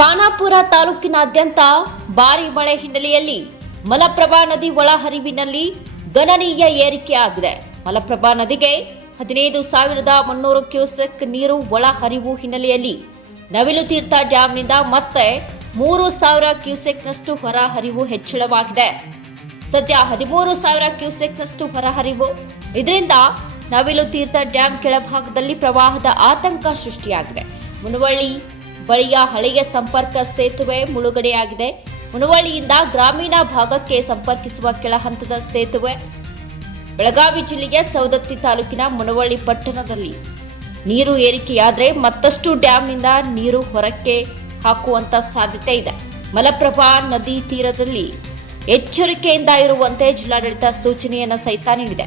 ಖಾನಾಪುರ ತಾಲೂಕಿನಾದ್ಯಂತ ಭಾರಿ ಮಳೆ ಹಿನ್ನೆಲೆಯಲ್ಲಿ ಮಲಪ್ರಭಾ ನದಿ ಒಳಹರಿವಿನಲ್ಲಿ ಗಣನೀಯ ಏರಿಕೆ ಆಗಿದೆ. ಮಲಪ್ರಭಾ ನದಿಗೆ ಹದಿನೈದು ಸಾವಿರದ ಮುನ್ನೂರು ಕ್ಯೂಸೆಕ್ ನೀರು ಒಳಹರಿವು ಹಿನ್ನೆಲೆಯಲ್ಲಿ ನವಿಲು ತೀರ್ಥ ಡ್ಯಾಂನಿಂದ ಮತ್ತೆ ಮೂರು ಸಾವಿರ ಕ್ಯೂಸೆಕ್ನಷ್ಟು ಹೊರಹರಿವು ಹೆಚ್ಚಳವಾಗಿದೆ. ಸದ್ಯ ಹದಿಮೂರು ಸಾವಿರ ಕ್ಯೂಸೆಕ್ನಷ್ಟು ಹೊರಹರಿವು. ಇದರಿಂದ ನವಿಲು ತೀರ್ಥ ಡ್ಯಾಂ ಕೆಳಭಾಗದಲ್ಲಿ ಪ್ರವಾಹದ ಆತಂಕ ಸೃಷ್ಟಿಯಾಗಿದೆ. ಮುನವಳ್ಳಿ ಬಳಿಯ ಹಳೆಯ ಸಂಪರ್ಕ ಸೇತುವೆ ಮುಳುಗಡೆಯಾಗಿದೆ. ಮುನವಳ್ಳಿಯಿಂದ ಗ್ರಾಮೀಣ ಭಾಗಕ್ಕೆ ಸಂಪರ್ಕಿಸುವ ಕೆಳಹಂತದ ಸೇತುವೆ ಬೆಳಗಾವಿ ಜಿಲ್ಲೆಯ ಸವದತ್ತಿ ತಾಲೂಕಿನ ಮುನವಳ್ಳಿ ಪಟ್ಟಣದಲ್ಲಿ. ನೀರು ಏರಿಕೆಯಾದರೆ ಮತ್ತಷ್ಟು ಡ್ಯಾಂನಿಂದ ನೀರು ಹೊರಕ್ಕೆ ಹಾಕುವಂತ ಸಾಧ್ಯತೆ ಇದೆ. ಮಲಪ್ರಭಾ ನದಿ ತೀರದಲ್ಲಿ ಎಚ್ಚರಿಕೆಯಿಂದ ಇರುವಂತೆ ಜಿಲ್ಲಾಡಳಿತ ಸೂಚನೆಯನ್ನು ಸಹಿತ ನೀಡಿದೆ.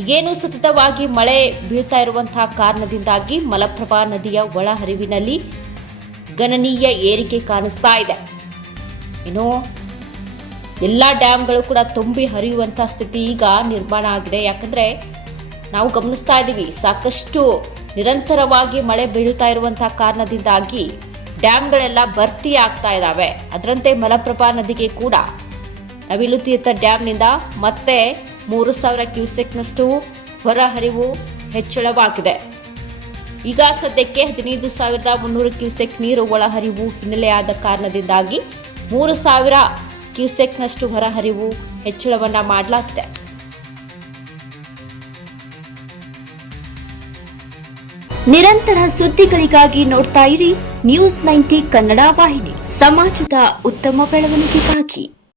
ಈಗೇನು ಸತತವಾಗಿ ಮಳೆ ಬೀಳ್ತಾ ಇರುವಂತಹ ಕಾರಣದಿಂದಾಗಿ ಮಲಪ್ರಭಾ ನದಿಯ ಒಳಹರಿವಿನಲ್ಲಿ ಗಣನೀಯ ಏರಿಕೆ ಕಾಣಿಸ್ತಾ ಇದೆ. ಇನ್ನು ಎಲ್ಲ ಡ್ಯಾಮ್ಗಳು ಕೂಡ ತುಂಬಿ ಹರಿಯುವಂಥ ಸ್ಥಿತಿ ಈಗ ನಿರ್ಮಾಣ ಆಗಿದೆ. ಯಾಕಂದ್ರೆ ನಾವು ಗಮನಿಸ್ತಾ ಇದ್ದೀವಿ, ಸಾಕಷ್ಟು ನಿರಂತರವಾಗಿ ಮಳೆ ಬೀಳ್ತಾ ಇರುವಂತಹ ಕಾರಣದಿಂದಾಗಿ ಡ್ಯಾಮ್ಗಳೆಲ್ಲ ಭರ್ತಿ ಆಗ್ತಾ ಇದ್ದಾವೆ ಅದರಂತೆ ಮಲಪ್ರಭಾ ನದಿಗೆ ಕೂಡ ನವಿಲು ತೀರ್ಥ ಡ್ಯಾಮ್ನಿಂದ ಮತ್ತೆ ಮೂರು ಸಾವಿರ ಕ್ಯೂಸೆಕ್ನಷ್ಟು ಹೊರಹರಿವು ಹೆಚ್ಚಳವಾಗಿದೆ. ಈಗ ಸದ್ಯಕ್ಕೆ ಹದಿನೈದು ಸಾವಿರದ ಮುನ್ನೂರು ಕ್ಯೂಸೆಕ್ ನೀರು ಒಳಹರಿವು ಹಿನ್ನೆಲೆಯಾದ ಕಾರಣದಿಂದಾಗಿ ಮೂರು ಸಾವಿರ ಕ್ಯೂಸೆಕ್ನಷ್ಟು ಹೊರಹರಿವು ಹೆಚ್ಚಳವನ್ನ ಮಾಡಲಾಗಿದೆ ನಿರಂತರ ಸುದ್ದಿಗಳಿಗಾಗಿ ನೋಡ್ತಾ ಇರಿ ನ್ಯೂಸ್ ನೈಂಟಿ ಕನ್ನಡ ವಾಹಿನಿ, ಸಮಾಜದ ಉತ್ತಮ ಬೆಳವಣಿಗೆಗಾಗಿ.